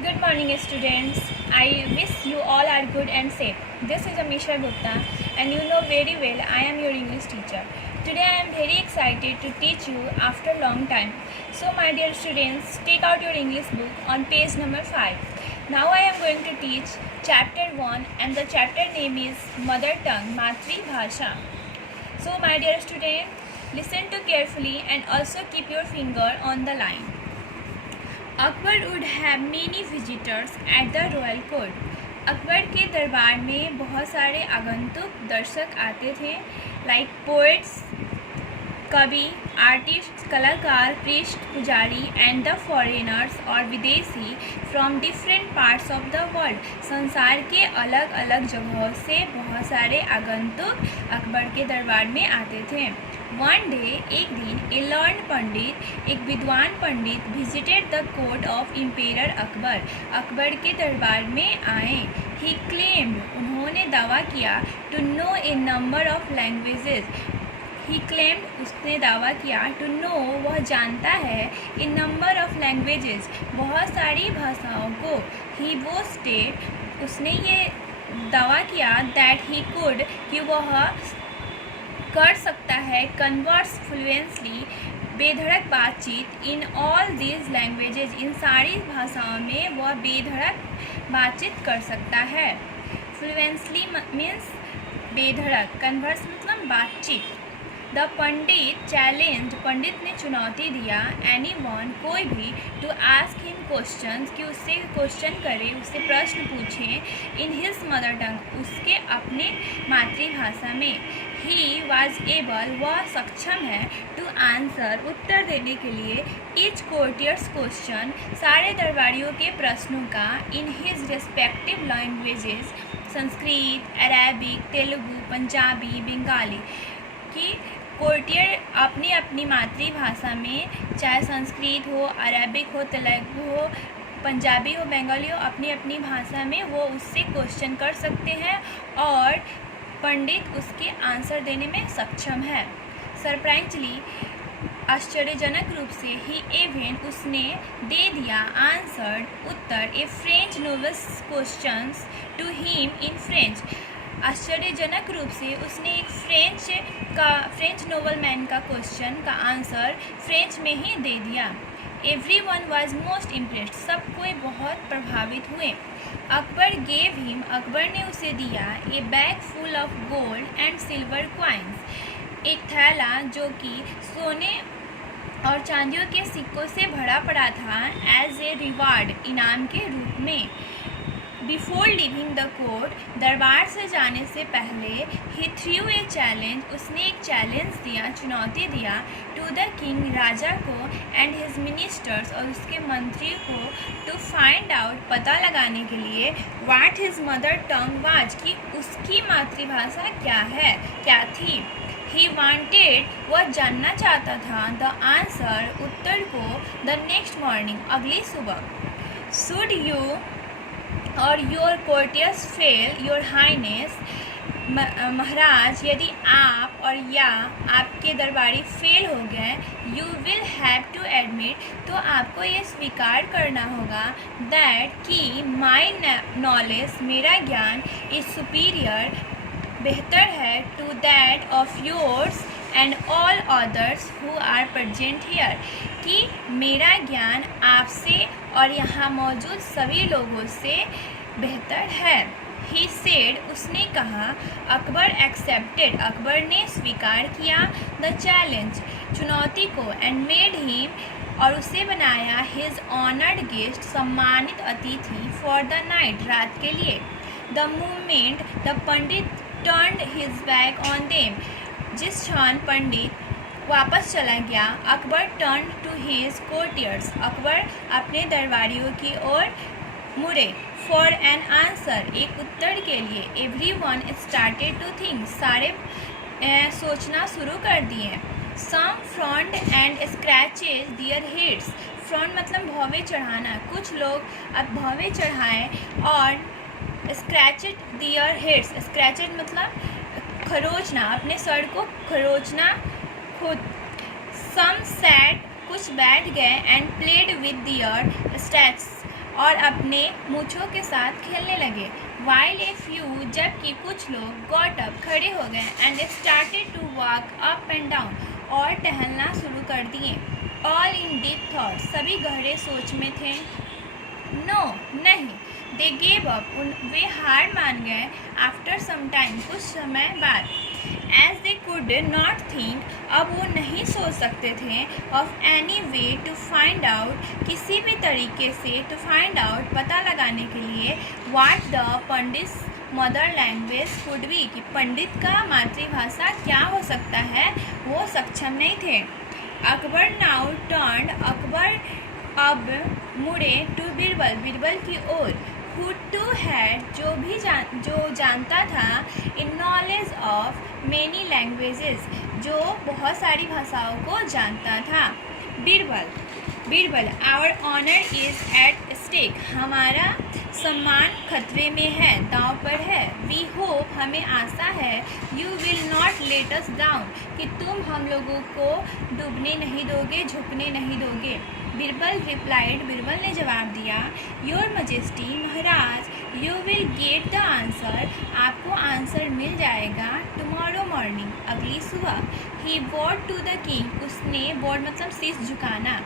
Good morning, students. I wish you all are good and safe. This is Amisha Gupta, and you know very well I am your English teacher. Today I am very excited to teach you after a long time. So, my dear students, take out your English book on page number 5. Now I am going to teach chapter 1, and the chapter name is Mother Tongue, Matri Bhasha. So, my dear student, listen to carefully and also keep your finger on the line. Akbar would have many visitors at the royal court. Akbar के दरबार में बहुत सारे आगंतुक दर्शक आते थे, like poets, कवि, आर्टिस्ट, कलाकार, प्रीस्ट, पुजारी एंड द फॉरेनर्स और विदेशी from different parts of the world. संसार के अलग अलग जगहों से बहुत सारे आगंतुक अकबर के दरबार में आते थे। वन डे, एक दिन, ए लर्न पंडित, एक विद्वान पंडित, visited the court of emperor Akbar, Akbar के दरबार में आए। ही क्लेम्ड, उन्होंने दावा किया, to know a number of languages. He claimed, उसने दावा किया, टू नो, वह जानता है, इन नंबर ऑफ लैंग्वेजेस, बहुत सारी भाषाओं को। ही वो स्टेट, उसने ये दावा किया, दैट ही कुड, कि वह कर सकता है, कन्वर्स फ्लुएंसली, बेधड़क बातचीत, इन ऑल दीज लैंग्वेजेज, इन सारी भाषाओं में वह बेधड़क बातचीत कर सकता है। फ्लुएंसली मीन्स बेधड़क, कन्वर्स मतलब बातचीत। द पंडित चैलेंज, पंडित ने चुनौती दिया, एनी वन, कोई भी, टू आस्क हिम क्वेश्चन, कि उससे क्वेश्चन करे, उससे प्रश्न पूछे, इन हिज मदर टंग, उसके अपने मातृभाषा में। ही वॉज एबल, वह सक्षम है, टू आंसर, उत्तर देने के लिए, ईच कोर्टियर्स क्वेश्चन, सारे दरबारियों के प्रश्नों का, in his respective languages, Sanskrit, Arabic, Telugu, Punjabi, Bengali, कि कोर्टियर अपनी अपनी मातृभाषा में, चाहे संस्कृत हो, अरेबिक हो, तेलुगु हो, पंजाबी हो, बंगाली हो, अपनी अपनी भाषा में वो उससे क्वेश्चन कर सकते हैं और पंडित उसके आंसर देने में सक्षम है। सरप्राइजली, आश्चर्यजनक रूप से, ही एवेन, उसने दे दिया, आंसर्ड, उत्तर, a French nobleman's questions to him in French. आश्चर्यजनक रूप से उसने एक फ्रेंच नोवेल मैन का क्वेश्चन का आंसर फ्रेंच में ही दे दिया। Every one was most impressed, सब कोई बहुत प्रभावित हुए। अकबर गेव हिम, अकबर ने उसे दिया, ए bag full of gold and silver coins, एक थैला जो कि सोने और चांदियों के सिक्कों से भरा पड़ा था, एज ए रिवार्ड, इनाम के रूप में। बिफोर लिविंग द कोर्ट, दरबार से जाने से पहले, ही थ्रू ए चैलेंज, उसने एक चैलेंज दिया, चुनौती दिया, टू द किंग, राजा को, एंड हिज मिनिस्टर्स, और उसके मंत्री को, टू फाइंड आउट, पता लगाने के लिए, what his mother tongue was, कि उसकी मातृभाषा क्या थी। ही वांटेड, वह जानना चाहता था, द आंसर, उत्तर को, द नेक्स्ट मॉर्निंग, अगली सुबह। शुड यू और your courtiers fail, your highness, महाराज, यदि आप और या आपके दरबारी फेल हो गए, you will have to admit, तो आपको ये स्वीकार करना होगा, दैट, कि माई नॉलेज, मेरा ज्ञान, इज सुपीरियर, बेहतर है, to that of yours and all others who are present here, कि मेरा ज्ञान आपसे और यहाँ मौजूद सभी लोगों से बेहतर है। ही सेड, उसने कहा, अकबर एक्सेप्टेड, अकबर ने स्वीकार किया, द चैलेंज, चुनौती को, एंड मेड हिम, और उसे बनाया, हिज ऑनर्ड गेस्ट, सम्मानित अतिथि, फॉर द नाइट, रात के लिए। The moment the pandit turned his back on them, जिस क्षण पंडित वापस चला गया, Akbar turn to his courtiers, Akbar अपने दरबारियों की ओर मुड़े, फॉर एन आंसर, एक उत्तर के लिए। Everyone started to think, सारे सोचना शुरू कर दिए। Some frowned and scratches their heads, frowned मतलब भौवे चढ़ाना, कुछ लोग अब भौवे चढ़ाएं, और स्क्रैचेड दियर हेड्स, स्क्रैचेड मतलब खरोचना, अपने सर को खरोचना खुद। सम सैट, कुछ बैठ गए, and played with their stats, और अपने मूँछों के साथ खेलने लगे। While a few, जबकि कुछ लोग got up, खड़े हो गए and started to walk up and down, और टहलना शुरू कर दिए। All in deep thought, सभी गहरे सोच में थे। No, नहीं। They gave up, वे हार मान गए। After some time, कुछ समय बाद। As they could not think, अब वो नहीं सोच सकते थे। Of any way to find out, किसी भी तरीके से to find out, पता लगाने के लिए what the Pandit mother language could be, कि पंडित का मातृभाषा क्या हो सकता है, वो सक्षम नहीं थे। अकबर now turned, अकबर अब मुड़े टू बीरबल, बीरबल की ओर। who too had, जो जानता था in knowledge of many languages, जो बहुत सारी भाषाओं को जानता था। Birbal our honor is at stake, हमारा सम्मान खतरे में है, दांव पर है। we hope, हमें आशा है you will not let us down, कि तुम हम लोगों को डूबने नहीं दोगे, झुकने नहीं दोगे। बीरबल रिप्लाइड, बीरबल ने जवाब दिया, योर मजेस्टी, महाराज, you will get the answer, आपको आंसर मिल जाएगा टुमारो मॉर्निंग, अगली सुबह। He bowed to the king, उसने, बॉड मतलब शीश झुकाना,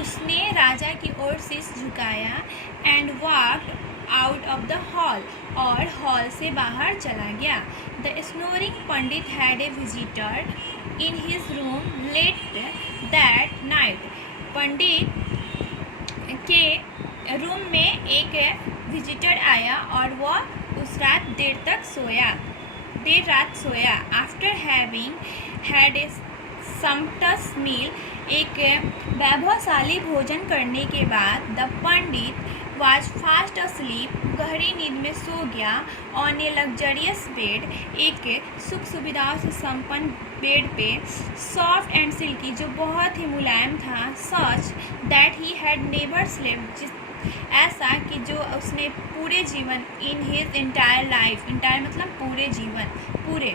उसने राजा की ओर शीश झुकाया। And walked out of the hall, और हॉल से बाहर चला गया। The snoring pandit had a visitor in his room late that night, पंडित के रूम में एक विजिटर आया और वह उस रात देर रात सोया। आफ्टर हैविंग हैड ए समटस मील, एक वैभवशाली भोजन करने के बाद the Pandit was fast asleep, गहरी नींद में सो गया। ऑन ए लग्जरियस बेड, एक सुख सुविधाओं से संपन्न बेड पे। सॉफ्ट एंड सिल्की, जो बहुत ही मुलायम था। Such that he had never slept, ऐसा कि जो उसने पूरे जीवन in his entire life, entire मतलब पूरे जीवन, पूरे